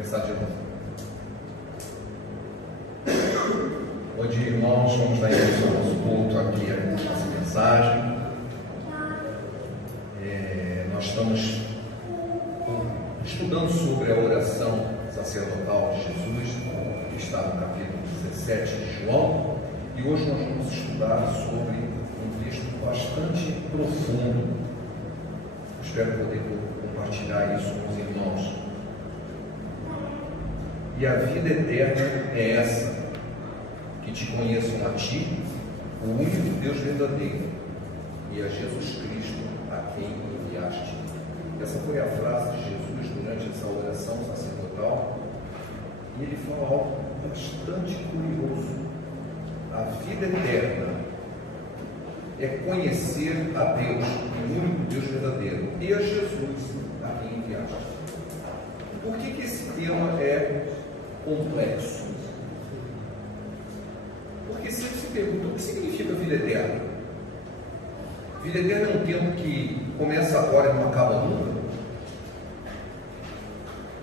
Começar de novo. Bom dia, irmãos. Vamos dar início ao nosso culto aqui, a nossa mensagem. Nós estamos estudando sobre a oração sacerdotal de Jesus, que está no capítulo 17 de João, e hoje nós vamos estudar sobre um texto bastante profundo. Espero poder compartilhar isso com os irmãos. E a vida eterna é essa, que te conheçam a ti, o único Deus verdadeiro, e a Jesus Cristo, a quem enviaste. Essa foi a frase de Jesus durante essa oração sacerdotal, e ele fala algo bastante curioso. A vida eterna é conhecer a Deus, o único Deus verdadeiro, e a Jesus, a quem enviaste. Por que esse tema é complexo? Porque sempre se pergunta o que significa vida eterna. Vida eterna é um termo que começa agora e não acaba nunca.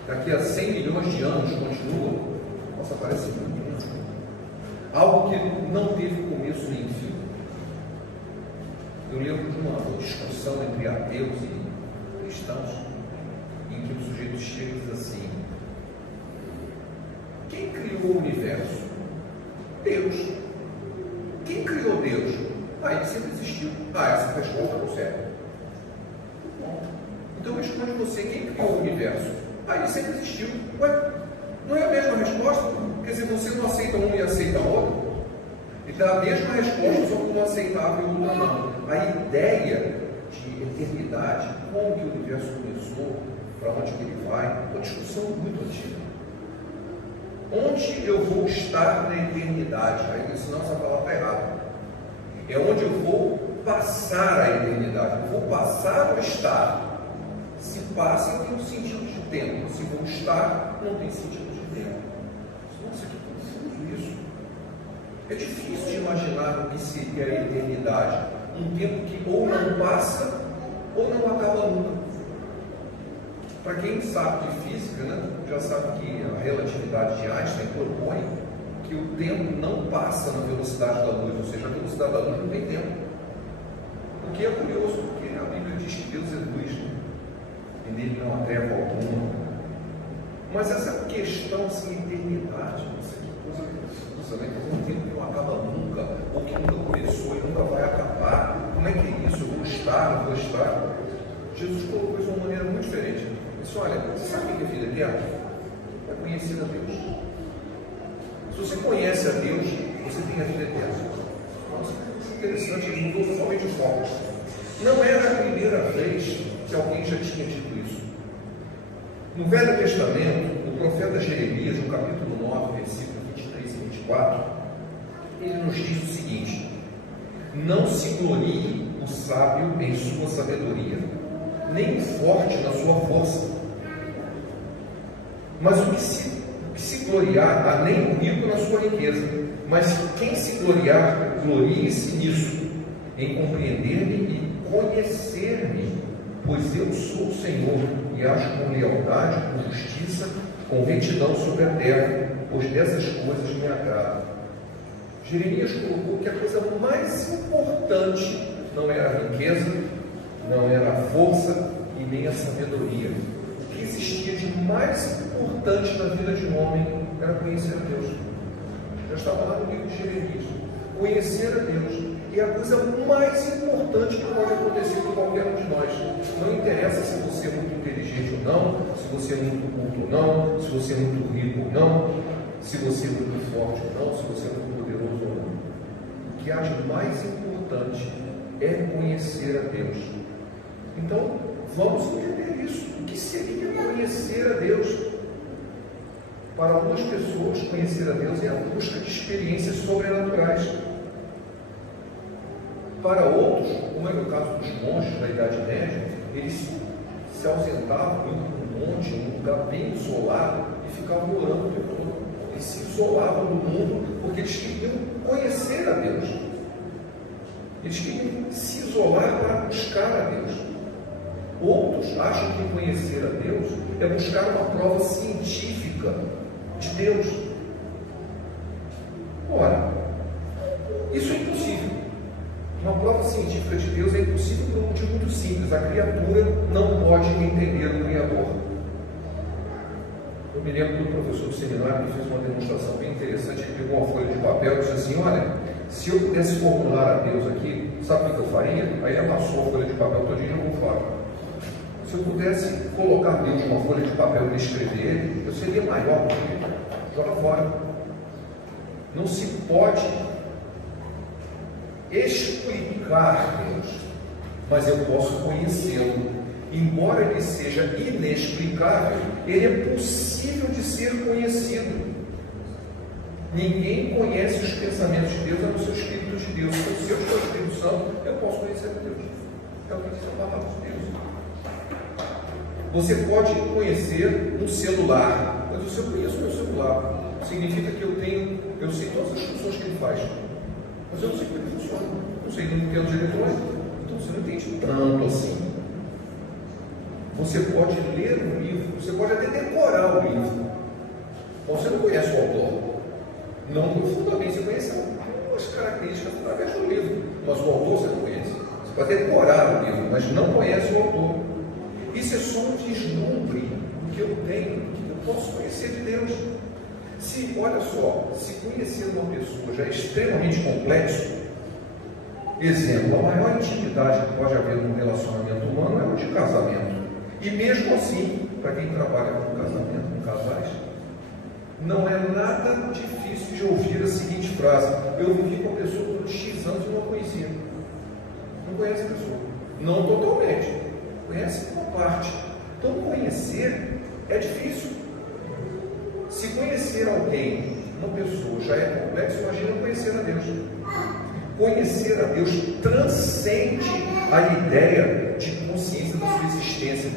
Daqui a 100 milhões de anos continua. Nossa, parece muito. Algo que não teve começo nem fim. Eu lembro de uma discussão entre ateus e cristãos, em que o sujeito chega e diz assim: quem criou o universo? Deus. Quem criou Deus? Ele sempre existiu. Essa resposta não serve. Bom, então responde você: quem criou o universo? Ele sempre existiu. Não é a mesma resposta? Quer dizer, você não aceita um e aceita outro? Ele dá a mesma resposta, só que um aceitava e o outro não. A ideia de eternidade, como que o universo começou, para onde que ele vai, é uma discussão muito antiga. Onde eu vou estar na eternidade? Senão essa palavra está errada. É onde eu vou passar a eternidade. Eu vou passar ou estar? Se passa, tem um sentido de tempo. Se vou estar, não tem sentido de tempo. Nossa, que confuso isso. É difícil de imaginar o que seria a eternidade. Um tempo que ou não passa, ou não acaba nunca. Para quem sabe de física, já sabe que a relatividade de Einstein propõe que o tempo não passa na velocidade da luz, ou seja, a velocidade da luz não tem tempo. O que é curioso, porque a Bíblia diz que Deus é luz, e nele não há treva alguma. Mas essa questão assim, eternidade, não sei que coisa confusa, um tempo que não acaba nunca, ou que nunca começou e nunca vai acabar. Como é que é isso? Eu vou estar, não vou estar? Jesus colocou isso de uma maneira muito diferente. Ele disse: olha, você sabe o que é vida eterna? É conhecer a Deus. Se você conhece a Deus, você tem a vida eterna. Nossa, interessante, ele mudou totalmente o foco. Não era a primeira vez que alguém já tinha dito isso. No Velho Testamento, o profeta Jeremias, no capítulo 9, versículos 23 e 24, ele nos diz o seguinte: não se glorie o sábio em sua sabedoria, nem o forte na sua força, mas o que se gloriar, nem o rico na sua riqueza, mas quem se gloriar, glorie-se nisso, em compreender-me e conhecer-me, pois eu sou o Senhor, e ajo com lealdade, com justiça, com retidão sobre a terra, pois dessas coisas me agradam. Jeremias colocou que a coisa mais importante não era a riqueza, não era a força e nem a sabedoria. O que existia de mais importante na vida de um homem era conhecer a Deus. Já estava lá no livro de Jeremias. Conhecer a Deus é a coisa mais importante que pode acontecer com qualquer um de nós. Não interessa se você é muito inteligente ou não, se você é muito culto ou não, se você é muito rico ou não, se você é muito forte ou não, se você é muito poderoso ou não. O que há de mais importante é conhecer a Deus. Então, vamos entender isso. O que seria conhecer a Deus? Para algumas pessoas, conhecer a Deus é a busca de experiências sobrenaturais. Para outros, como é no caso dos monges da Idade Média, eles se ausentavam muito no monte, num lugar bem isolado, e ficavam orando o tempo todo. Eles se isolavam do mundo porque eles queriam conhecer a Deus. Eles queriam se isolar para buscar a Deus. Outros acham que conhecer a Deus é buscar uma prova científica científica de Deus. Ora, isso é impossível. Uma prova científica de Deus é impossível por um motivo muito simples: a criatura não pode entender o Criador. Eu me lembro do professor do seminário que fez uma demonstração bem interessante. Ele pegou uma folha de papel e disse assim: olha, se eu pudesse formular a Deus aqui, sabe o que eu faria? Aí ele amassou a folha de papel todinha e jogou fora. Se eu pudesse colocar Deus numa folha de papel e escrever ele, eu seria maior do que ele. Joga fora. Não se pode explicar Deus, mas eu posso conhecê-lo. Embora ele seja inexplicável, ele é possível de ser conhecido. Ninguém conhece os pensamentos de Deus a não ser o Espírito de Deus. Então, se eu estou Espírito Santo, eu posso conhecer a Deus. É o que diz a palavra de Deus. Você pode conhecer um celular, mas se eu conheço o meu celular, significa que eu sei todas as funções que ele faz, mas eu não sei como ele funciona, não sei nem pelos eletrônicos. Então você não entende tanto assim. Você pode ler um livro, você pode até decorar o livro, mas você não conhece o autor. Não profundamente, você conhece as características através do livro, mas o autor você não conhece. Você pode decorar o livro, mas não conhece o autor. Isso é só um vislumbre do que eu tenho, que eu posso conhecer de Deus. Olha só, se conhecer uma pessoa já é extremamente complexo, exemplo, a maior intimidade que pode haver num relacionamento humano é o de casamento. E mesmo assim, para quem trabalha com casamento, com casais, não é nada difícil de ouvir a seguinte frase: eu vivi com a pessoa por X anos e não a conhecia. Não conhece a pessoa. Não totalmente. Conhece uma parte. Então conhecer é difícil. Se conhecer alguém, uma pessoa, já é complexo, imagina conhecer a Deus. Conhecer a Deus transcende a ideia de consciência da sua existência.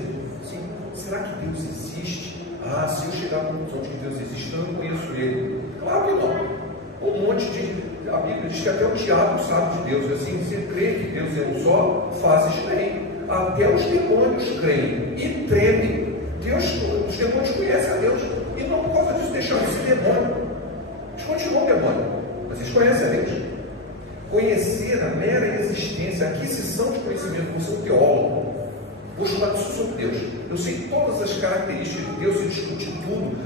Sim, será que Deus existe? Se eu chegar à conclusão de que Deus existe, então eu conheço Ele. Claro que não. Um monte de... A Bíblia diz que até o diabo sabe de Deus. Assim, você crê que Deus é um só, fazes bem. Até os demônios creem e tremem. Os demônios conhecem a Deus. E não por causa disso deixaram de ser demônio. Eles continuam demônio, mas eles conhecem a Deus. Conhecer a mera existência, a aquisição de conhecimento. Você é um teólogo. Vou estudar tudo sobre Deus. Eu sei todas as características de Deus e discutir tudo.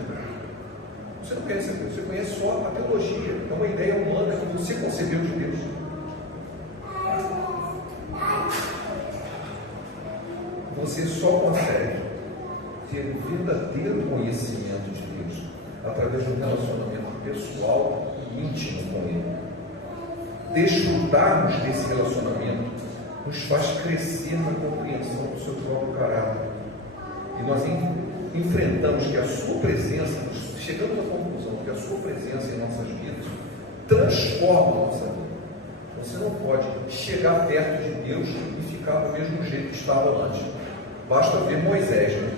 Você não conhece a Deus, você conhece só a teologia. É uma ideia humana que você concebeu de Deus. Você só consegue ter verdadeiro conhecimento de Deus através de um relacionamento pessoal e íntimo com Ele. Desfrutarmos desse relacionamento nos faz crescer na compreensão do seu próprio caráter. E nós enfrentamos que a sua presença, chegamos à conclusão que a sua presença em nossas vidas transforma a nossa vida. Você não pode chegar perto de Deus e ficar do mesmo jeito que estava antes. Basta ver Moisés, né?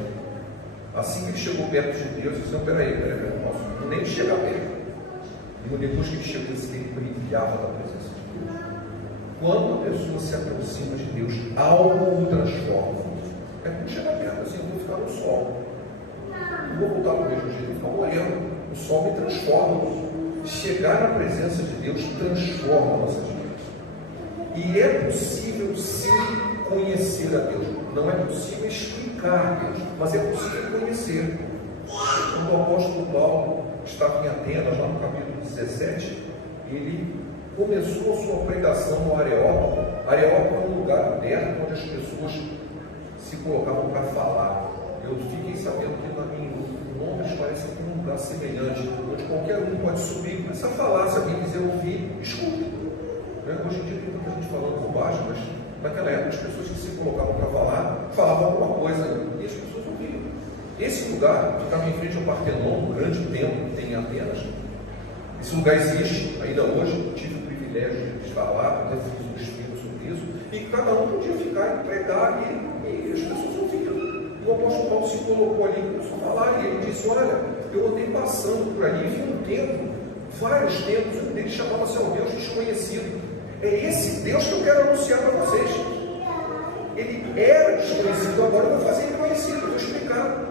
Assim que ele chegou perto de Deus, ele disse: peraí, não posso nem chegar perto. E depois que ele chegou, disse que ele brilhava da presença de Deus. Quando a pessoa se aproxima de Deus, algo o transforma. É como chegar perto assim, eu vou ficar no sol. Não vou voltar do mesmo jeito, ficar olhando. O sol me transforma. Chegar na presença de Deus transforma nossas vidas. E é possível sim conhecer a Deus. Não é possível explicar Deus, mas é possível conhecer. Quando o apóstolo Paulo estava em Atenas, lá no capítulo 17, ele começou a sua pregação no Areópago. Areópago é um lugar aberto onde as pessoas se colocavam para falar. Eu fiquei sabendo que em Londres parece que um lugar semelhante, onde qualquer um pode subir e começar a falar. Se alguém quiser ouvir, escute. Hoje em dia tem muita gente falando bobagem, mas naquela época as pessoas que se colocavam para falar, falavam alguma coisa e as pessoas ouviam. Esse lugar ficava em frente ao Partenon, um grande templo que tem em Atenas. Esse lugar existe ainda hoje. Tive o privilégio de estar lá, até fiz um estudo sobre isso, e cada um podia ficar e pregar, e as pessoas ouviam. O apóstolo Paulo se colocou ali e começou a falar, e ele disse: olha, eu andei passando por ali, vi um templo, vários templos, um deles chamava-se ao Deus desconhecido. É esse Deus que eu quero anunciar para vocês. Ele era desconhecido, agora eu vou fazer ele conhecido, eu vou explicar.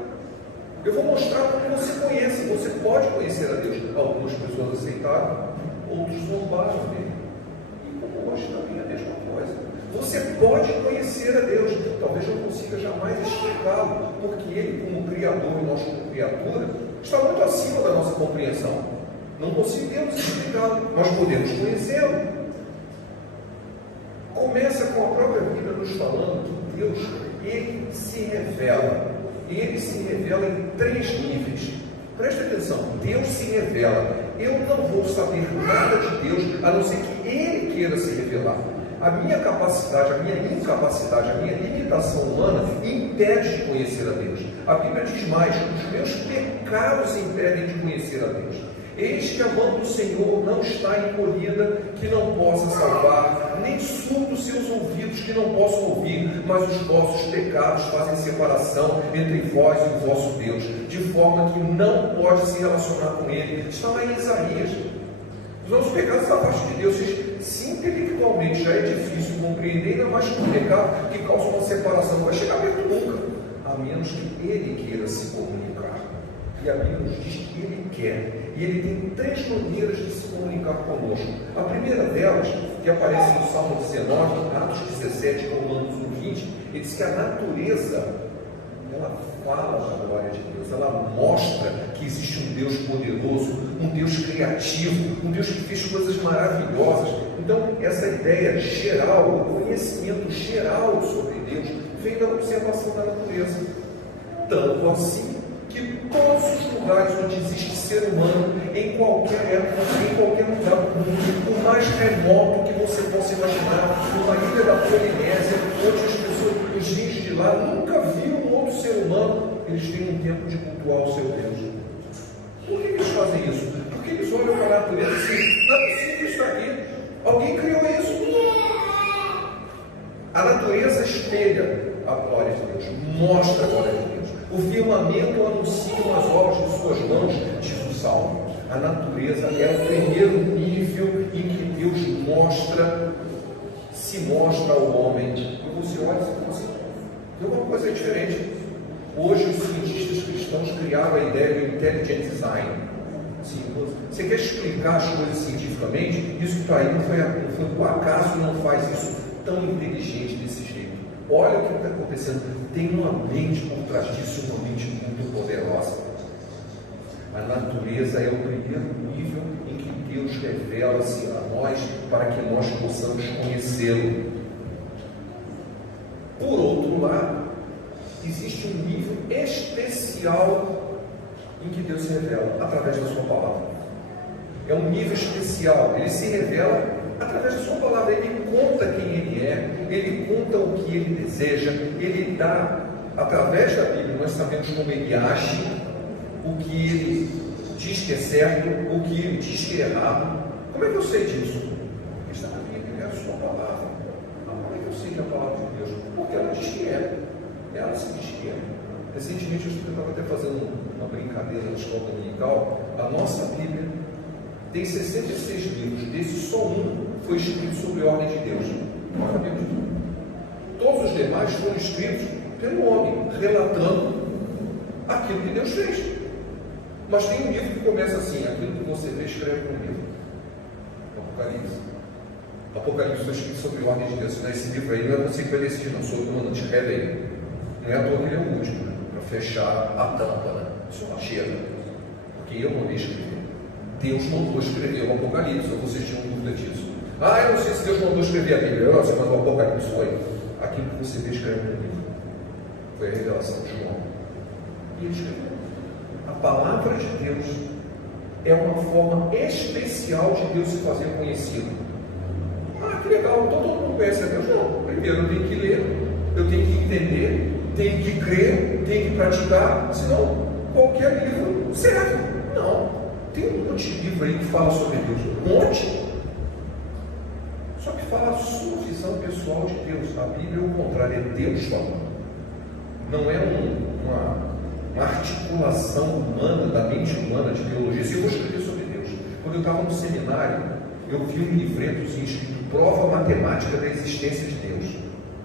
Eu vou mostrar como você conhece. pode conhecer a Deus. Algumas pessoas aceitaram, outros zombaram dele. E como hoje também é a mesma coisa. Você pode conhecer a Deus, talvez não consiga jamais explicá-lo, porque Ele, como Criador e nós como criatura, está muito acima da nossa compreensão. Não conseguimos explicá-lo, nós podemos conhecê-lo. Começa com a própria Bíblia nos falando que Deus, Ele se revela. Ele se revela em 3 níveis. Preste atenção, Deus se revela. Eu não vou saber nada de Deus, a não ser que Ele queira se revelar. A minha capacidade, a minha incapacidade, a minha limitação humana impede de conhecer a Deus. A Bíblia diz mais: os meus pecados impedem de conhecer a Deus. Eis que a mão do Senhor não está encolhida, que não possa salvar, nem surdos seus ouvidos, que não possam ouvir, mas os vossos pecados fazem separação entre vós e o vosso Deus, de forma que não pode se relacionar com Ele. Está lá em Isaías. Os nossos pecados afastam de Deus. Se intelectualmente já é difícil compreender, ainda mais com o pecado que causa uma separação, não vai chegar perto nunca, a menos que Ele queira se comunicar. E a Bíblia nos diz que Ele quer. E Ele tem 3 maneiras de se comunicar conosco. A primeira delas, que aparece no Salmo 19, Atos 17, Romanos 1:20, ele diz que a natureza, ela fala da glória de Deus, ela mostra que existe um Deus poderoso, um Deus criativo, um Deus que fez coisas maravilhosas. Então, essa ideia geral, o conhecimento geral sobre Deus, vem da observação da natureza. Tanto assim que todos os lugares onde existe ser humano, em qualquer época, em qualquer lugar do mundo, o mais remoto que você possa imaginar, numa ilha da Polinésia, onde as pessoas, os gente de lá, nunca viram um outro ser humano, eles têm um tempo de cultuar o seu Deus. Por que eles fazem isso? Porque eles olham para a natureza e dizem: não é possível isso aqui. Alguém criou isso. A natureza espelha a glória de Deus, mostra a glória de Deus. O firmamento anuncia as obras de suas mãos, diz o Salmo. A natureza é o primeiro nível em que Deus se mostra ao homem. E você olha e fala assim: tem uma coisa diferente. Hoje os cientistas cristãos criaram a ideia do intelligent design. Sim, você quer explicar as coisas cientificamente? Isso que está aí não foi por acaso, não faz isso tão inteligente desse jeito. Olha o que está acontecendo. Tem uma mente por trás disso, uma mente muito poderosa. A natureza é o primeiro nível em que Deus revela-se a nós para que nós possamos conhecê-lo. Por outro lado, existe um nível especial em que Deus se revela através da sua palavra. É um nível especial. Ele se revela através da sua palavra. Ele conta quem Ele é, Ele conta o que Ele deseja, Ele dá, através da Bíblia, nós sabemos como Ele age, o que Ele diz que é certo, o que Ele diz que é errado. Como é que eu sei disso? Porque está na Bíblia, é a sua palavra. Como é que eu sei que é a palavra de Deus? Porque ela diz que é. Ela se diz que é. Recentemente eu estava até fazendo uma brincadeira na escola dominical. A nossa Bíblia tem 66 livros, desses só um foi escrito sobre a ordem de Deus. Nós sabemos tudo. Todos os demais foram escritos pelo homem, relatando aquilo que Deus fez. Mas tem um livro que começa assim: aquilo que você vê, escreve no livro. Apocalipse. Apocalipse foi escrito sobre a ordem de Deus. Esse livro aí não é você que vai decidir, não. Sou eu que mando, escreve aí. Não é à toa que ele é o último, para fechar a tampa, né? Isso chega. Porque eu mandei escrever. Deus mandou escrever o Apocalipse, ou vocês tinham dúvida disso? Eu não sei se Deus mandou escrever a Bíblia. Você mandou o Apocalipse, foi? Aquilo que você vê, escreve no livro. Foi a revelação de João. E ele escreveu. A palavra de Deus é uma forma especial de Deus se fazer conhecido. Que legal, então todo mundo conhece a Deus? Não. Primeiro eu tenho que ler, eu tenho que entender, tenho que crer, tenho que praticar, senão qualquer livro serve. Não. Tem um monte de livro aí que fala sobre Deus. Um monte. Só que fala a sua visão pessoal de Deus. A Bíblia é o contrário, é Deus falando. Não é uma articulação humana, da mente humana, de teologia. Se eu vou escrever sobre Deus. Quando eu estava no seminário, eu vi um livretozinho escrito Prova Matemática da Existência de Deus.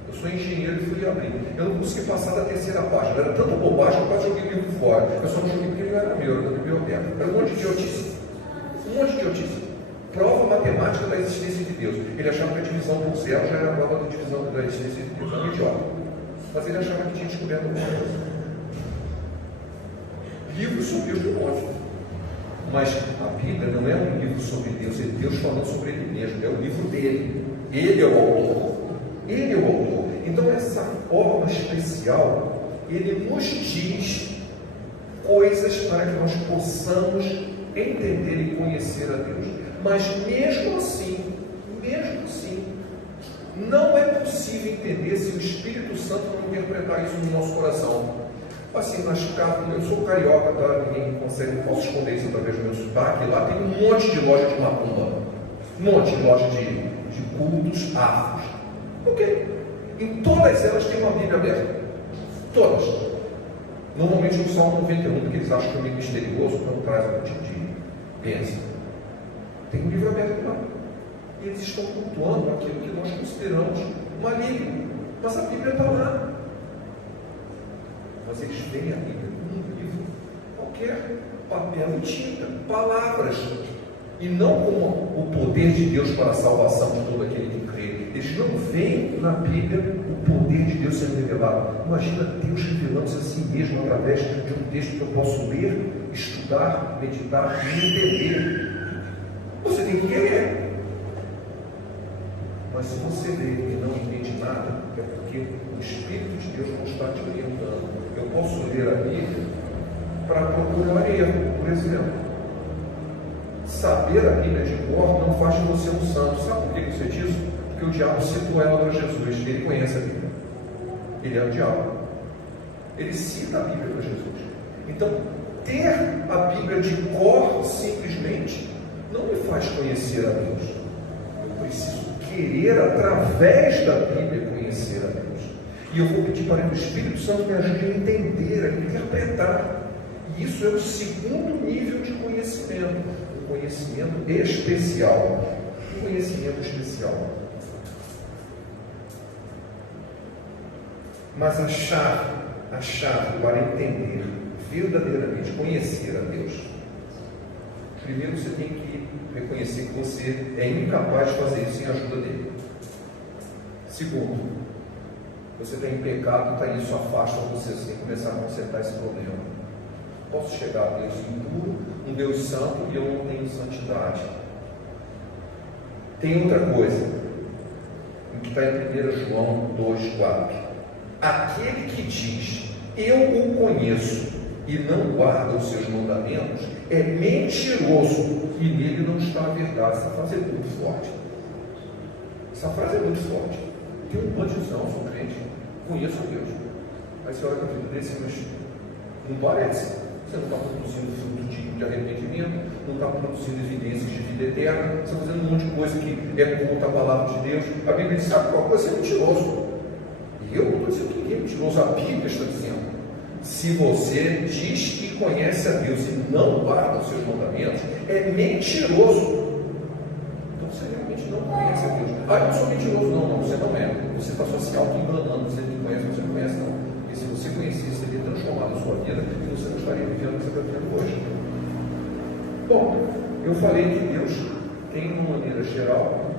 Eu sou engenheiro e fui abrir. Eu não consegui passar da terceira página. Era tanta bobagem que eu quase joguei o livro fora. Eu só não joguei porque ele não era meu, era da biblioteca. Era um monte de idiotice. Um monte de idiotice. Prova matemática da existência de Deus. Ele achava que a divisão por zero já era a prova da divisão da existência de Deus. Era um idiota. Mas ele achava que tinha descoberto alguma coisa. Livros sobre Deus de um monte. Mas a Bíblia não é um livro sobre Deus, é Deus falando sobre Ele mesmo. É o livro dele. Ele é o autor. Ele é o autor. Então, essa forma especial, ele nos diz coisas para que nós possamos entender e conhecer a Deus. Mas mesmo assim, não é possível entender se o Espírito Santo não interpretar isso no nosso coração. Assim, nas cartas, eu sou carioca, tá? Ninguém consegue, não posso esconder isso através do meu sotaque. Lá tem um monte de loja de macumba, um monte de loja de cultos afros. Por quê? Em todas elas tem uma Bíblia aberta. Todas. Normalmente o Salmo 91, porque eles acham que é meio misterioso, não traz algum tipo de bênção. Tem um livro aberto lá. E eles estão cultuando aquilo que nós consideramos maligno. Mas a Bíblia está lá. Mas eles veem a Bíblia como um livro qualquer, papel e tinta, palavras. E não como o poder de Deus para a salvação de todo aquele que crê. Eles não veem na Bíblia o poder de Deus sendo revelado. Imagina Deus revelando-se a si mesmo através de um texto que eu posso ler, estudar, meditar e entender. Você tem que querer. Mas se você lê e não entende nada, é porque o Espírito de Deus não está te orientando. Eu posso ler a Bíblia para procurar erro, por exemplo. Saber a Bíblia de cor não faz de você um santo. Sabe por que você diz? Porque o diabo citou ela para Jesus. Ele conhece a Bíblia. Ele é o diabo. Ele cita a Bíblia para Jesus. Então, ter a Bíblia de cor simplesmente não me faz conhecer a Deus. Eu preciso querer, através da Bíblia, conhecer a Deus. E eu vou pedir para que o Espírito Santo me ajude a entender, a interpretar. E isso é o segundo nível de conhecimento. Um conhecimento especial. Um conhecimento especial. Mas a chave para entender verdadeiramente, conhecer a Deus, primeiro você tem que reconhecer que você é incapaz de fazer isso sem a ajuda dele. Segundo, você está em pecado, está isso afasta você, você tem que começar a consertar esse problema. Posso chegar a Deus impuro, um Deus santo, e eu não tenho santidade. Tem outra coisa, que está em 1 João 2,4. Aquele que diz, eu o conheço, e não guarda os seus mandamentos, é mentiroso, e nele não está a verdade. Essa frase é muito forte. Essa frase é muito forte. Tem um bandizão, sou crente, conheço a Deus. Aí você olha para a vida desse, mas não parece. Você não está produzindo fruto de arrependimento, não está produzindo evidências de vida eterna, você está fazendo um monte de coisa que é contra a palavra de Deus. A Bíblia diz, sabe qual coisa? Você é mentiroso. E eu não estou dizendo que ninguém é mentiroso, a Bíblia está dizendo. Se você diz que conhece a Deus e não guarda os seus mandamentos, é mentiroso. Então você realmente não conhece a Deus. Ah, eu não sou mentiroso. Não, você não é. Você está só se auto-enganando. Você não conhece, você não conhece, não. Porque se você conhecesse, você teria transformado a sua vida e você não estaria vivendo o que você está vivendo hoje. Bom, eu falei que Deus tem uma maneira geral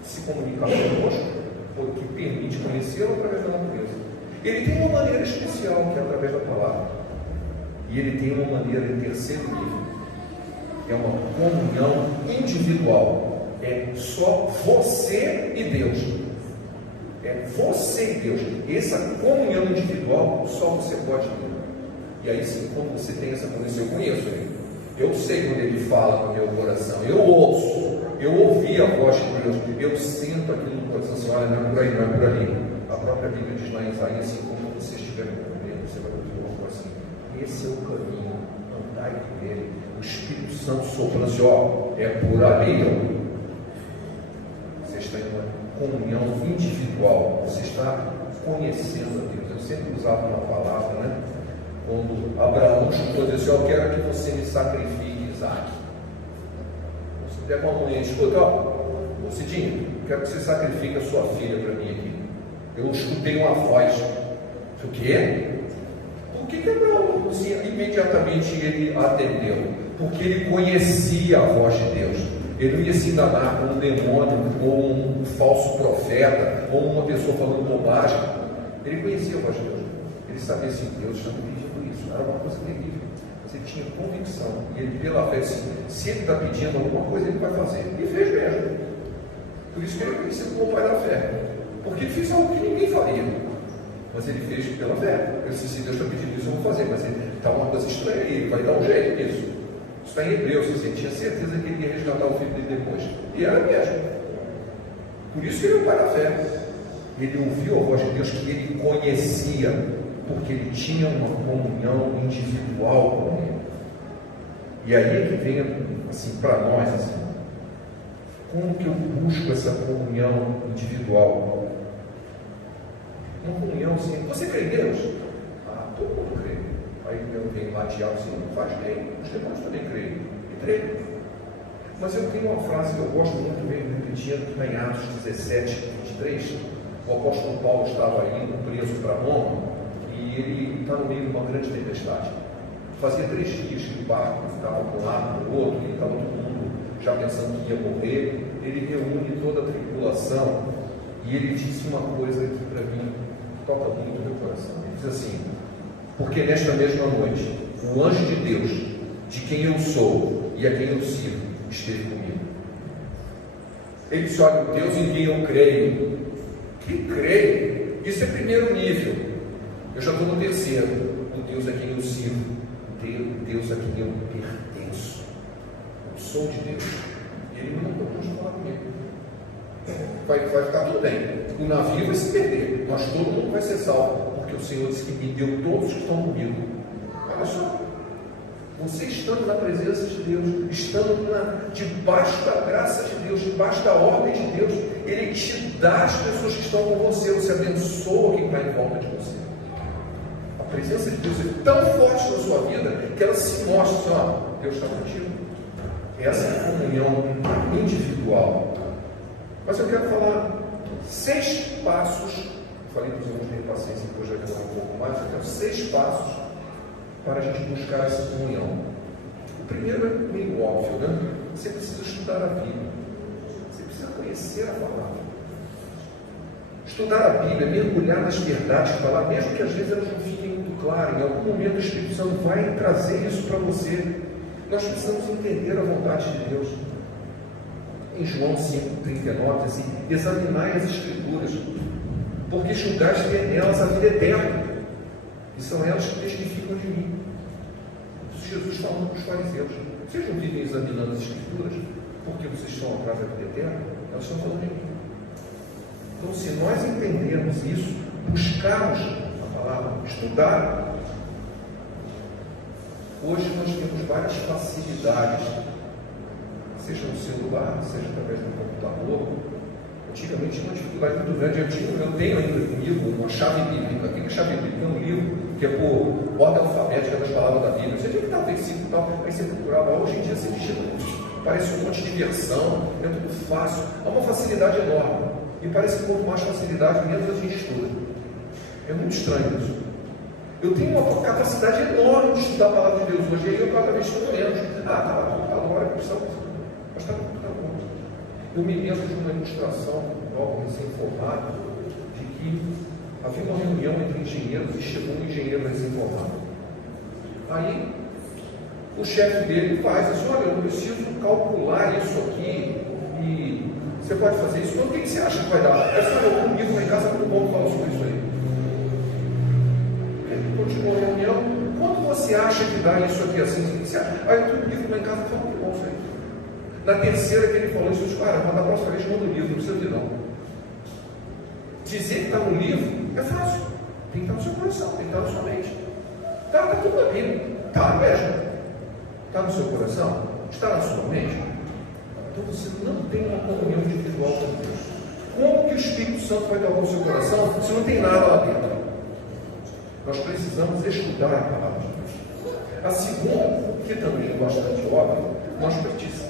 de se comunicar conosco, que permite conhecê-lo através da natureza. Ele tem uma maneira especial, que é através da palavra. E ele tem uma maneira de terceiro nível. É uma comunhão individual. É só você e Deus. É você e Deus. Essa comunhão individual só você pode ter. E aí sim, quando você tem essa conexão, eu conheço ele. Eu sei quando ele fala no meu coração. Eu ouço. Eu ouvi a voz de Deus. Eu sinto aquilo no coração. Assim, olha, não é por aí, não é por ali. A própria Bíblia diz lá em Isaías, assim, como você estiver com ele, você vai ouvir uma coisa assim. Esse é o caminho, andai por ele. O Espírito Santo soprando assim, ó, é por ali, ó. Você está em uma comunhão individual, você está conhecendo a Deus. Eu sempre usava uma palavra, né? Quando Abraão chutou e disse, eu quero que você me sacrifique Isaac. Você der uma mulher, escuta, ó, Cidinho, quero que você sacrifique a sua filha para mim aqui. Eu escutei uma voz. O quê? Por que Abraão assim, imediatamente ele atendeu? Porque ele conhecia a voz de Deus. Ele não ia se enganar com um demônio, ou um falso profeta, ou uma pessoa falando bobagem. Ele conhecia a voz de Deus. Ele sabia assim, Deus está me pedindo isso. Era uma coisa terrível. Mas ele tinha convicção. E ele, pela fé, se ele está pedindo alguma coisa, ele vai fazer. E fez mesmo. Por isso que ele é conhecido como o pai da fé. Porque ele fez algo que ninguém faria. Mas ele fez pela fé. Ele disse, se Deus está pedindo isso, eu vou fazer. Mas está uma coisa estranha, ele vai dar um jeito nisso. Isso está em Hebreus, ele tinha certeza que ele ia resgatar o filho dele depois. E era mesmo. Por isso que ele é o pai da fé. Ele ouviu a voz de Deus que ele conhecia, porque ele tinha uma comunhão individual com ele. E aí é que vem, assim, para nós, assim, como que eu busco essa comunhão individual? Uma comunhão assim, você crê em Deus? Ah, todo mundo crê. Aí eu venho lá, Tiago, assim, não faz bem, os demônios também creem. E creem. Mas eu tenho uma frase que eu gosto muito, venho repetindo, que está em Atos 17, 23. O apóstolo Paulo estava indo preso para Roma e ele está no meio de uma grande tempestade. Fazia 3 dias que o barco estava para um lado, para o outro, e estava todo mundo já pensando que ia morrer. Ele reúne toda a tripulação e ele disse uma coisa que para mim toca muito meu coração. Ele diz assim: porque nesta mesma noite o anjo de Deus, de quem eu sou e a quem eu sirvo, esteve comigo. Ele disse: olha, o Deus em quem eu creio, que creio, isso é primeiro nível. Eu já estou no terceiro. O Deus a quem eu sirvo, Deus a quem eu pertenço. Eu sou de Deus. E ele me mandou para falar comigo. Vai ficar tudo bem. O navio vai se perder, mas todo mundo vai ser salvo, porque o Senhor disse que me deu todos que estão comigo. Olha só, você estando na presença de Deus, estando debaixo da graça de Deus, debaixo da ordem de Deus, Ele te dá as pessoas que estão com você, você abençoa quem está em volta de você. A presença de Deus é tão forte na sua vida que ela se mostra assim, ó, Deus está contigo. Essa é a comunhão individual. Mas eu quero falar 6 passos. Falei para os irmãos terem paciência, depois já demorar um pouco mais. Eu quero 6 passos para a gente buscar essa comunhão. O primeiro é meio óbvio, né? Você precisa estudar a Bíblia. Você precisa conhecer a palavra. Estudar a Bíblia, mergulhar nas verdades que está lá, mesmo que às vezes elas não fiquem muito claras. Em algum momento o Espírito Santo vai trazer isso para você. Nós precisamos entender a vontade de Deus. Em João 5,39, assim, examinai as Escrituras, porque julgaste ter nelas a vida eterna, e são elas que testificam de mim. Jesus falando para os fariseus: vocês não vivem examinando as Escrituras, porque vocês estão atrás da vida eterna? Elas estão falando de mim. Então, se nós entendermos isso, buscarmos a palavra, estudar, hoje nós temos várias facilidades, seja no celular, seja através do computador. Antigamente tinha uma dificuldade muito grande. Eu tenho ainda comigo uma chave bíblica. O que é chave bíblica? É um livro que é por ordem alfabética das palavras da Bíblia. Você tinha que dar o versículo e tal, aí você procurava. Hoje em dia você digita, parece um monte de versão, é tudo fácil, há uma facilidade enorme. E parece que quanto mais facilidade, menos a gente estuda. É muito estranho isso. Eu tenho uma capacidade enorme de estudar a palavra de Deus hoje, e aí eu cada vez estudo menos. Está lá no computador, eu preciso. Mas está no computador. Eu me lembro de uma ilustração, logo recém-formado, de que havia uma reunião entre engenheiros e chegou um engenheiro recém-formado. Aí, o chefe dele faz assim: olha, eu preciso calcular isso aqui, e você pode fazer isso? Então, o que você acha que vai dar? Eu falei: um livro lá em casa, muito bom falar sobre isso aí. Ele continuou a reunião: quanto você acha que dá isso aqui assim? Aí eu tenho um livro lá em casa, fala: muito bom isso aí. Na terceira que ele falou isso, eu disse: cara, mas da próxima vez manda o livro, não precisa de não. Dizer que está no livro é fácil, tem que estar no seu coração, tem que estar na sua mente. Está tudo na Bíblia, está mesmo. Está no seu coração, está na sua mente. Então você não tem uma comunhão individual com Deus. Como que o Espírito Santo vai tocar o seu coração se não tem nada lá dentro? Nós precisamos estudar a palavra de Deus. A segunda, que também é bastante óbvia, nós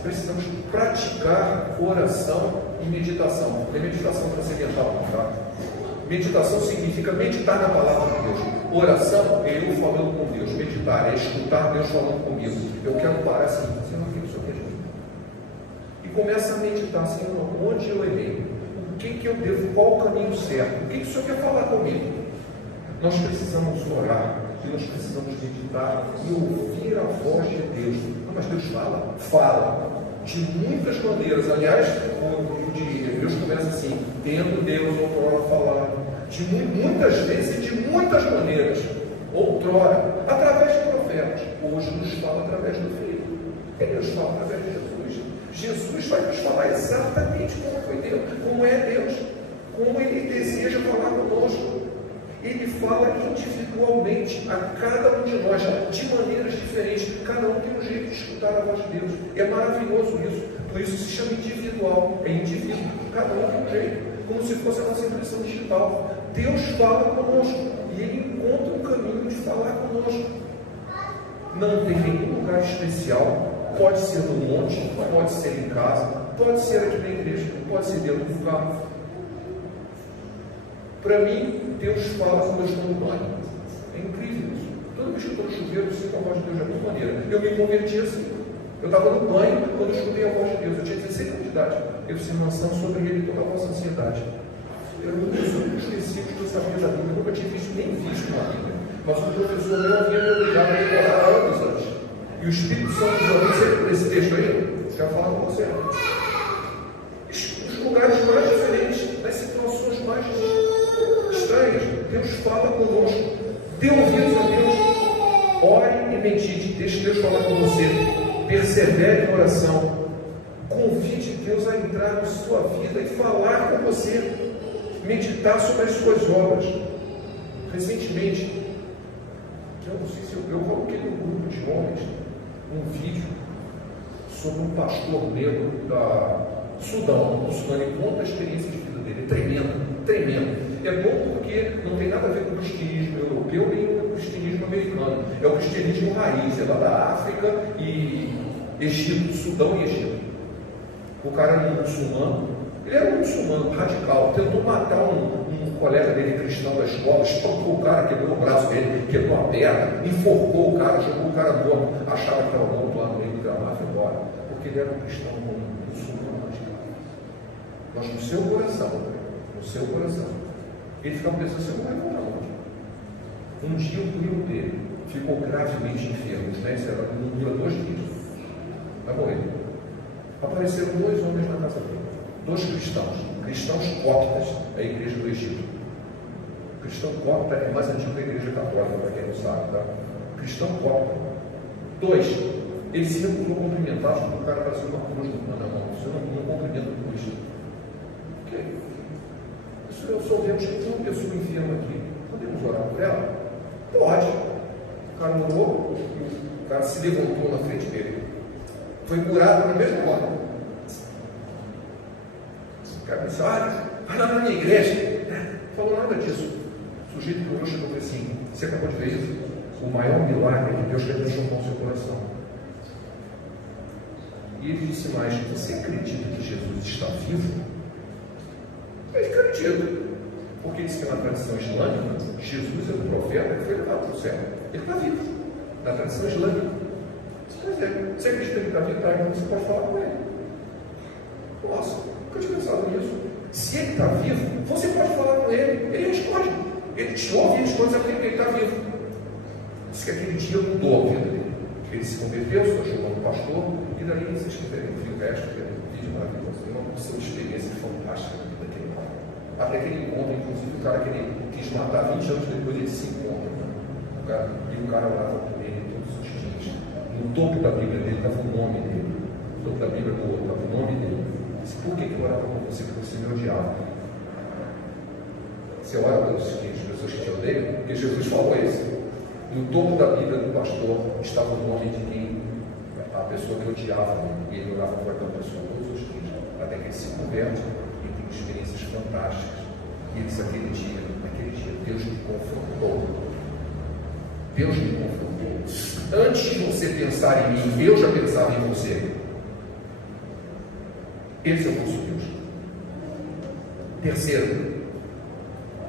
precisamos praticar oração e meditação. Não é meditação transcendental, tá? Meditação significa meditar na palavra de Deus. Oração é eu falando com Deus. Meditar é escutar Deus falando comigo. Eu quero parar assim, Senhor, o que o Senhor quer de mim? E começa a meditar, Senhor, onde eu errei? O que eu devo? Qual o caminho certo? O que o Senhor quer falar comigo? Nós precisamos orar. E nós precisamos meditar e ouvir a voz de Deus. Não, mas Deus fala? Fala. De muitas maneiras. Aliás, o livro de Hebreus começa assim: tendo Deus outrora falado. De muitas vezes e de muitas maneiras. Outrora, através de profetas. Hoje nos fala através do Filho. Ele nos fala através de Jesus. Jesus vai nos falar exatamente como foi Deus, como é Deus, como Ele deseja falar conosco. Ele fala individualmente a cada um de nós, de maneiras diferentes. Cada um tem um jeito de escutar a voz de Deus. É maravilhoso isso. Por isso se chama individual. É indivíduo. Cada um tem um jeito. Como se fosse a nossa impressão digital. Deus fala conosco. E Ele encontra um caminho de falar conosco. Não tem nenhum lugar especial. Pode ser no monte, pode ser em casa, pode ser aqui na igreja, pode ser dentro do carro. Para mim, Deus fala quando eu estou no banho. É incrível isso. Toda vez que eu estou no chuveiro, eu sinto a voz de Deus de alguma maneira. Eu me converti assim. Eu estava no banho quando eu escutei a voz de Deus. Eu tinha 16 anos de idade. Eu fiz menção sobre Ele toda a vossa ansiedade. Eu não sou os versículos que eu sabia da Bíblia. Eu nunca tinha visto nem visto na Bíblia. Mas o professor meu havia me obrigado a decorar anos antes. E o Espírito Santo diz sempre nesse texto aí, eu quero falar com você. Os lugares mais diferentes, nas situações mais estranhas, Deus fala conosco. Dê ouvidos a Deus. Ore e medite. Deixe Deus falar com você. Persevere em oração. Convide Deus a entrar na sua vida e falar com você. Meditar sobre as suas obras. Recentemente, eu não sei se eu coloquei no grupo de homens um vídeo sobre um pastor negro da Sudão. O Sudão, ele conta a experiência de vida dele. É tremendo, tremendo. É bom porque não tem nada a ver com o cristianismo europeu nem com o cristianismo americano. É o cristianismo raiz, é lá da África e Egito, Sudão e Egito. O cara era um muçulmano, ele era um muçulmano radical, tentou matar um colega dele cristão da escola, espancou o cara, quebrou o braço dele, quebrou a perna, enforcou o cara, jogou o cara morto, achava que estava morto lá no meio do gramado e foi embora, porque ele era um cristão muçulmano radical. Mas no seu coração, ele ficava pensando, você não vai voltar onde? Um dia o primo dele ficou gravemente enfermo, né? Não dura 2 dias, vai morrer. Apareceram 2 homens na casa dele, 2 cristãos coptas, a igreja do Egito. O cristão copta é mais antigo que a igreja católica, para quem não sabe, tá? O cristão copta. 2, ele se recusou a cumprimentar, porque o cara trazia uma cruz na mão. Você não cumprimenta o Cristo. Por quê? Eu soubemos que tem uma pessoa enferma aqui. Podemos orar por ela? Pode. O cara orou, o cara se levantou na frente dele. Foi curado na mesma hora. O cara disse, vai lá na minha igreja. Não falou nada disso. O sujeito que orou chegou e falou assim, você acabou de ver isso? O maior milagre que Deus quer transformar o seu coração. E ele disse mais, você acredita que Jesus está vivo? Eu acredito. Porque diz que na tradição islâmica, Jesus é o profeta que foi levado para o céu. Ele está vivo. Na tradição islâmica. Pois é, você acredita que ele está vivo? Então você pode falar com ele. Nossa, nunca tinha pensado nisso. Se ele está vivo, você pode falar com ele. Ele responde. Ele te ouve e responde a ele está vivo. Diz que aquele dia mudou a vida dele. Ele se converteu, se tornou um pastor, e daí vocês quiserem ouvir o resto, que é um vídeo maravilhoso. Tem uma experiência fantástica daquele cara. Até que ele encontra, inclusive, o cara que ele quis matar 20 anos depois, ele se encontra. E o cara orava por ele todos os dias. No topo da Bíblia dele estava o nome dele. No topo da Bíblia do outro estava o nome dele. Disse, por que eu orava por você? Porque você me odiava. Você ora pelas pessoas que te odeiam? Porque Jesus falou isso. No topo da Bíblia do pastor estava o nome de quem, a pessoa que odiava ele. E ele orava por aquela pessoa todos os dias. Até que ele se converte e tem experiências fantásticas. E ele disse, naquele dia, Deus me confrontou. Deus me confrontou. Antes de você pensar em mim, eu já pensava em você. Esse é o nosso Deus. Terceiro,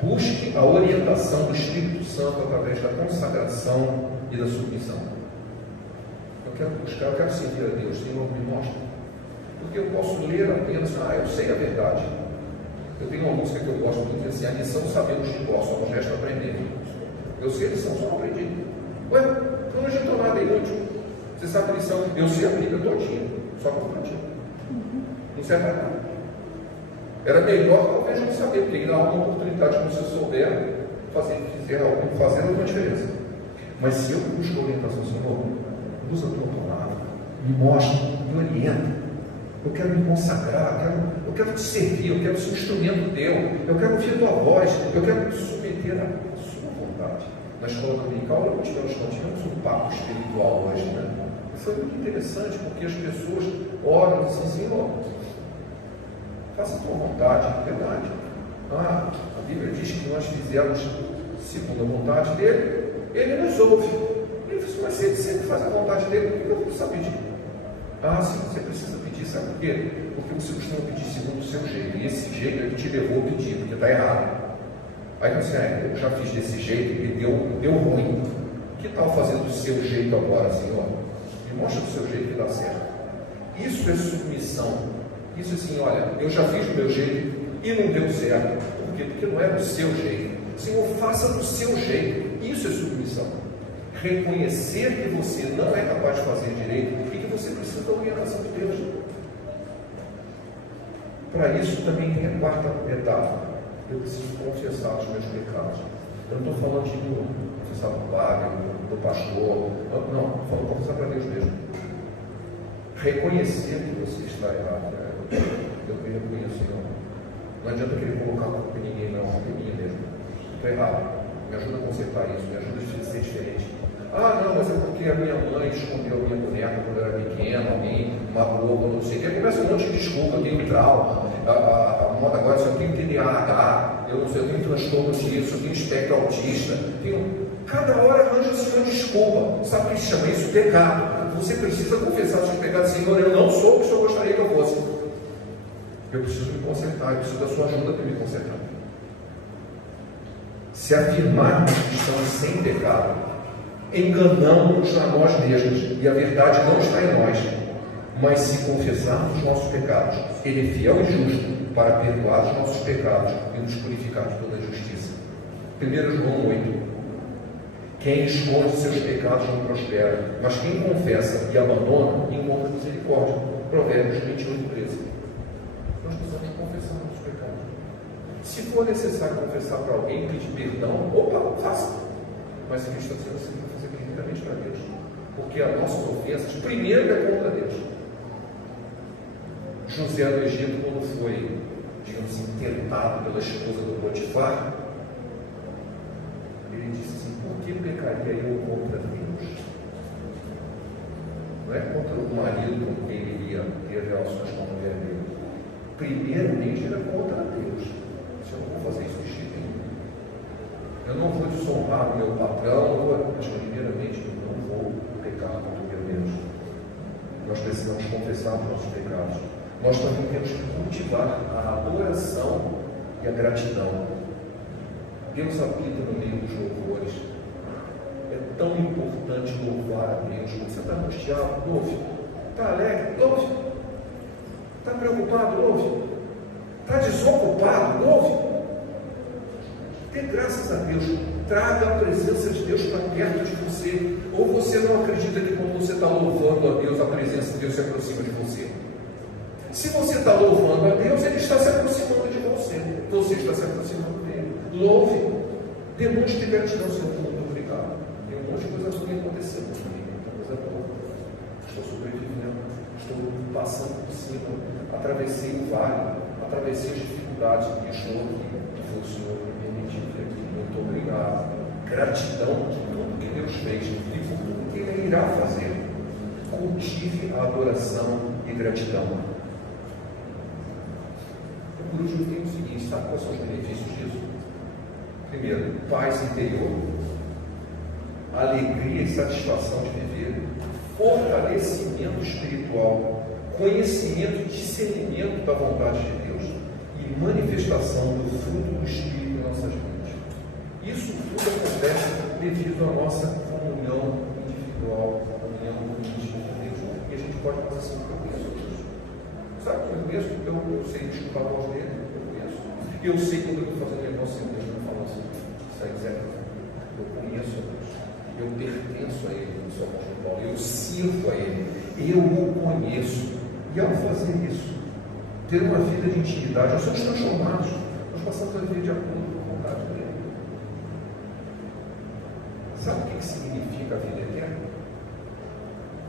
Busque a orientação do Espírito Santo através da consagração e da submissão. Eu quero buscar, eu quero servir a Deus. Senhor, me mostra. Porque eu posso ler apenas, eu sei a verdade. Eu tenho uma música que eu gosto muito, assim, a lição sabemos de cor, só nos resta aprender. Eu sei a lição, só não aprendi. Ué, não adiantou nada, é inútil. Você sabe a lição, eu sei a Bíblia todinha, só que eu não pratico. Não serve para nada. Era melhor talvez não saber, porque ainda há uma oportunidade que você souber fazer alguma diferença. Mas se eu busco a orientação, Senhor, usa a tua palavra, me mostra, me orienta. Eu quero me consagrar, eu quero te servir, eu quero ser um instrumento teu, eu quero ouvir a tua voz, eu quero me submeter à sua vontade. Na escola dominical, nós tivemos um papo espiritual hoje, né? E foi muito interessante, porque as pessoas oram e dizem, Senhor, faça a tua vontade, é verdade. A Bíblia diz que nós fizemos segundo a vontade dele, ele nos ouve. Ele diz, mas se ele sempre faz a vontade dele, por que eu vou precisar pedir? Sim, você precisa pedir, sabe por quê? Porque você costuma pedir segundo o seu jeito, e esse jeito ele te levou a pedir, porque está errado. Aí você, eu já fiz desse jeito e deu ruim. Que tal fazer do seu jeito agora, Senhor? Me mostra do seu jeito que dá certo. Isso é submissão. Isso assim, olha, eu já fiz do meu jeito e não deu certo. Por quê? Porque não é do seu jeito. Senhor, faça do seu jeito. Isso é submissão. Reconhecer que você não é capaz de fazer direito e que você precisa da orientação de Deus. Para isso também tem a quarta etapa. Eu preciso confessar os meus pecados. Eu não estou falando de confessar para o padre, do pastor. Não, estou falando de confessar para Deus mesmo. Reconhecer que você está errado. Eu reconheço, Senhor. Não adianta querer colocar a culpa em ninguém, não. É minha mesmo. Estou errado. Me ajuda a consertar isso. Me ajuda a ser diferente. Não, mas é porque a minha mãe escondeu a minha boneca quando eu era pequena, alguém magoou, quando não sei o que. Começa um monte de desculpa, eu tenho trauma. A moda agora, se eu tenho TDAH, eu não sei, eu tenho transtorno disso, eu tenho espectro autista. Cada hora arranja-se uma desculpa. Sabe o que se chama isso? Pecado. Você precisa confessar os seus pecados. Senhor, eu não sou o que o Senhor gostaria que eu fosse. Eu preciso me consertar, eu preciso da sua ajuda para me consertar. Se afirmarmos que estamos sem pecado, enganamos a nós mesmos e a verdade não está em nós. Mas se confessarmos os nossos pecados, Ele é fiel e justo para perdoar os nossos pecados e nos purificar de toda a justiça. 1 João 8. Quem esconde seus pecados não prospera, mas quem confessa e abandona encontra misericórdia. Provérbios 28:13. Nós precisamos confessar nossos pecados. Se for necessário confessar para alguém, pedir perdão, faça. Mas Cristo está dizendo assim, fazer primeiramente para Deus. Porque a nossa ofensa, primeiro, é contra Deus. José do Egito, quando foi, digamos assim, tentado pela esposa do Potifar, ele disse assim, por que pecaria eu contra Deus? Não é contra o marido com quem ele iria ter relações com a mulher dele. Primeiramente era contra Deus. Se eu não vou fazer isso de jeito nenhum. Eu não vou desonrar o meu patrão, mas primeiramente eu não vou pecar contra o meu Deus. Nós precisamos confessar os nossos pecados. Nós também temos que cultivar a adoração e a gratidão. Deus habita no meio dos louvores. É tão importante louvar a Deus. Quando você está angustiado, louve. Está alegre, louve. Está preocupado, louve. Está desocupado, louve. Dê graças a Deus. Traga a presença de Deus para perto de você. Ou você não acredita que quando você está louvando a Deus, a presença de Deus se aproxima de você? Se você está louvando a Deus, Ele está se aproximando de você. Você está se aproximando dele. Louve. Demonstre gratidão, Senhor, muito obrigado. Tem um monte de coisa ruim acontecendo comigo, muita coisa boa. Estou sobrevivendo, estou passando por cima, atravessei o vale, atravessei as dificuldades e estou aqui. E foi o Senhor que me permitiu vir aqui. Muito obrigado. Gratidão por tudo que Deus fez e por tudo que Ele irá fazer. Cultive a adoração e gratidão. Por último, tem o seguinte, sabe quais são os benefícios disso? Primeiro, paz interior, alegria e satisfação de viver, fortalecimento espiritual, conhecimento e discernimento da vontade de Deus e manifestação do fruto do Espírito em nossas vidas. Isso tudo acontece devido à nossa comunhão individual, comunhão íntima com Deus. E a gente pode fazer assim, eu conheço Deus. Sabe que eu conheço? Eu sei escutar a voz dele, eu conheço. Eu sei quando eu estou fazendo negócio com Deus, eu falo assim, isso aí, Zé, eu conheço a Deus. Eu pertenço a Ele, no seu apóstolo Paulo. Eu sirvo a Ele. Eu o conheço. E ao fazer isso, ter uma vida de intimidade, nós somos transformados. Nós passamos a viver de acordo com a vontade dele. Sabe o que significa a vida eterna?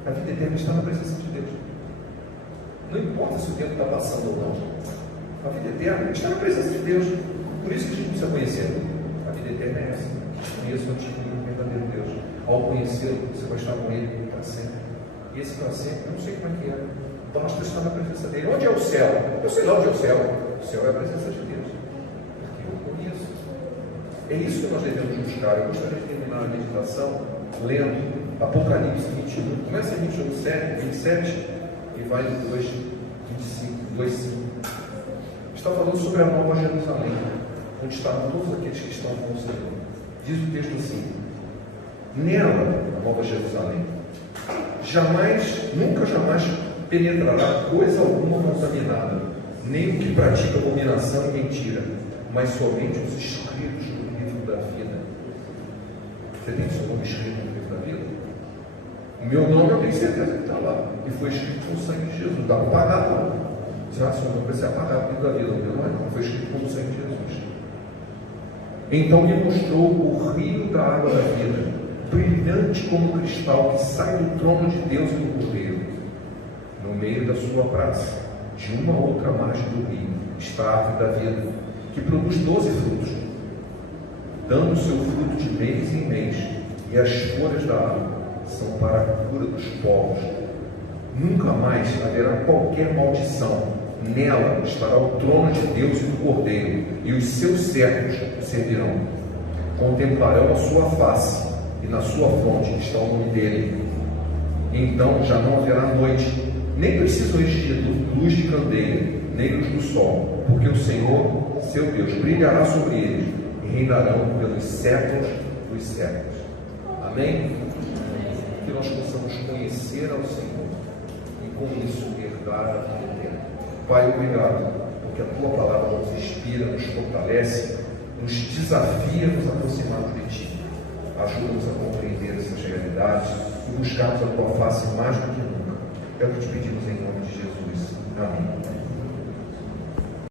A vida eterna está na presença de Deus. Não importa se o tempo está passando ou não. A vida eterna está na presença de Deus. Por isso que a gente precisa conhecer. A vida eterna é essa. Conheça o antigo e o verdadeiro Deus. Ao conhecê-lo, você vai estar com Ele para sempre. E esse para sempre, eu não sei como é que é. Basta estar na presença dele. Onde é o céu? Eu sei lá onde é o céu. O céu é a presença de Deus. Porque eu conheço. É isso que nós devemos buscar. Eu gostaria de terminar a meditação lendo Apocalipse 21. Começa em 27 e vai no 2:5. Está falando sobre a Nova Jerusalém, onde estarão todos aqueles que estão com o Senhor. Diz o texto assim: nela, a Nova Jerusalém, nunca jamais penetrará coisa alguma contaminada, nem o que pratica abominação e mentira, mas somente os escritos do livro da vida. Você tem seu nome escrito no livro da vida? O meu nome eu tenho certeza que está lá, e foi escrito com o sangue de Jesus. Dá para pagar lá. Você acha que o nome vai ser apagado no livro da vida? O meu não, foi escrito com o sangue de Jesus. Então me mostrou o rio da água da vida, brilhante como cristal, que sai do trono de Deus e do Cordeiro. No meio da sua praça, de uma a outra margem do rio, está a árvore da vida, que produz 12 frutos, dando o seu fruto de mês em mês, e as folhas da árvore são para a cura dos povos. Nunca mais haverá qualquer maldição. Nela estará o trono de Deus e do Cordeiro, e os seus servos o servirão. Contemplarão a sua face, e na sua fronte está o nome dele. Então já não haverá noite, nem precisam de luz de candeia, nem luz do sol, porque o Senhor, seu Deus, brilhará sobre eles, e reinarão pelos séculos dos séculos. Amém? Que nós possamos conhecer ao Senhor, e com isso herdar a vida eterna. Pai, obrigado, porque a Tua palavra nos inspira, nos fortalece, nos desafia a nos aproximarmos de Ti. Ajuda-nos a compreender essas realidades e buscarmos a Tua face mais do que nunca. É o que te pedimos em nome de Jesus. Amém.